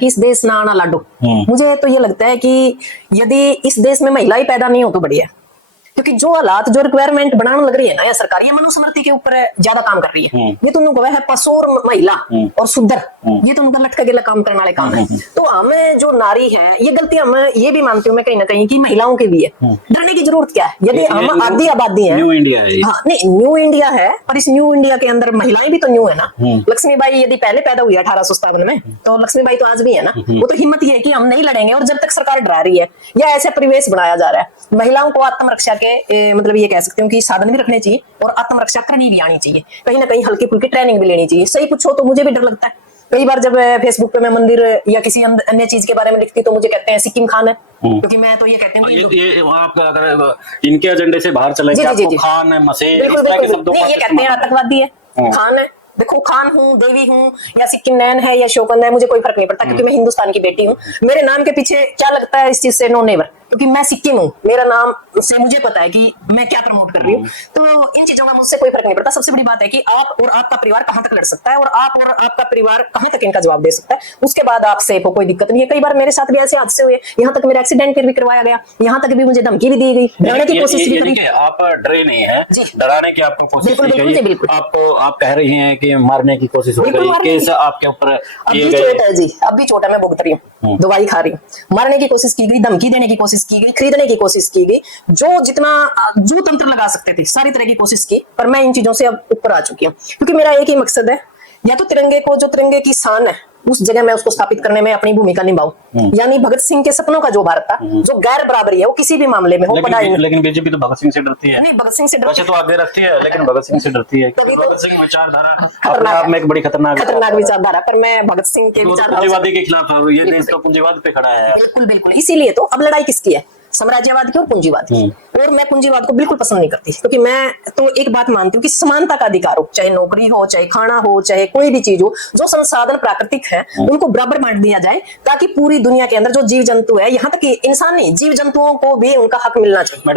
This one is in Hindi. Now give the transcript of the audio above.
कि इस देश ना आना लाडो। मुझे तो ये लगता है कि यदि इस देश में महिला ही पैदा नहीं हो तो बढ़िया, क्योंकि जो हालात जो रिक्वायरमेंट बनाने लग रही है ना या सरकार, ये मनुस्मृति के ऊपर ज्यादा काम कर रही है। ये तो उनको है पसोर महिला और सुधर, ये तो उनका लटका गेला काम करने वाले काम है। तो हमें जो नारी है, ये गलती हम ये भी मानती हूँ मैं कहीं ना कहीं कि महिलाओं की भी है। डरने की जरूरत क्या है? यदि हम आधी आबादी है, न्यू इंडिया है। हाँ नहीं, न्यू इंडिया है, पर इस न्यू इंडिया के अंदर महिलाएं भी तो न्यू है ना। लक्ष्मीबाई यदि पहले पैदा हुई 1857 में, तो लक्ष्मीबाई तो आज भी है ना। वो तो हिम्मत ये है कि हम नहीं लड़ेंगे, और जब तक सरकार डरा रही है या ऐसा परिवेश बनाया जा रहा है, महिलाओं को आत्मरक्षा के मतलब ये कह सकते हो कि साधन भी रखने चाहिए और आत्मरक्षा करनी भी आनी चाहिए, कहीं ना कहीं हल्की फुल्की ट्रेनिंग भी लेनी चाहिए। सही पूछो तो मुझे भी डर लगता है कई बार, जब फेसबुक पे मैं मंदिर या किसी अन्य चीज के बारे में लिखती तो मुझे कहते हैं सिक्किम खान है, क्योंकि मैं तो ये कहती हूँ ये आप अगर इनके एजेंडे से बाहर चले जाए, खान है, मसीह, बिल्कुल बिल्कुल नहीं, ये कहते हैं आतंकवादी है खान है। देखो, खान हूँ, देवी हूँ, या सिक्किम नैन है या शोकंद है, मुझे कोई फर्क नहीं पड़ता, क्योंकि मैं हिंदुस्तान की बेटी हूँ। मेरे नाम के पीछे क्या लगता है इस चीज से? नो नेवर, क्योंकि मैं सिक्किम हूँ, मेरा नाम से मुझे पता है कि मैं क्या प्रमोट कर रही हूँ। तो इन चीजों का मुझसे कोई फर्क नहीं पड़ता। सबसे बड़ी बात है कि आप और आपका परिवार कहाँ तक लड़ सकता है, और आप और आपका परिवार कहाँ तक इनका जवाब दे सकता है, उसके बाद आप सेफ हो, कोई दिक्कत नहीं है। कई बार मेरे साथ भी ऐसे हादसे हुए, यहाँ तक मेरा एक्सीडेंट भी करवाया गया, यहाँ तक भी मुझे धमकी भी दी गई, डराने की कोशिश भी करी। आप डरे नहीं है, डराने की आपको कोशिश की गई। आप कह रही हैं कि मारने की कोशिश हो गई, केस आपके ऊपर अभी चोट है जी, अभी चोट है, मैं भुगत रही हूँ, दवाई खा रही हूँ। मारने की कोशिश की गई, धमकी देने की कोशिश की गई, खरीदने की कोशिश की गई, जो जितना जो तंत्र लगा सकते थे सारी तरह की कोशिश की, पर मैं इन चीजों से अब ऊपर आ चुकी हूँ, क्योंकि मेरा एक ही मकसद है, या तो तिरंगे को, जो तिरंगे की शान है, उस जगह मैं उसको स्थापित करने में अपनी भूमिका निभाऊं। यानी भगत सिंह के सपनों का जो भारत था, जो गैर बराबरी है वो किसी भी मामले में हो, पढ़ाई में। लेकिन बीजेपी तो भगत सिंह से डरती है। नहीं, भगत सिंह से वैसे तो आगे रखती है, लेकिन भगत सिंह से डरती है। भगत सिंह विचारधारा अपने आप में एक बड़ी खतरनाक विचारधारा, पर मैं भगत सिंह के पूंजीवादी के खिलाफ है, ये देश तो पूंजीवाद पे खड़ा है। बिल्कुल बिल्कुल, इसीलिए तो अब लड़ाई किसकी है? साम्राज्यवाद की और पूंजीवाद की। और मैं पूंजीवाद को बिल्कुल पसंद नहीं करती, क्योंकि मैं तो एक बात मानती हूँ कि समानता का अधिकार हो, चाहे नौकरी हो, चाहे खाना हो, चाहे कोई भी चीज हो, जो संसाधन प्राकृतिक है उनको बराबर बांट दिया जाए, ताकि पूरी दुनिया के अंदर जो जीव जंतु है, यहाँ तक कि इंसान नहीं, जीव जंतुओं को भी उनका हक मिलना चाहिए। मैडम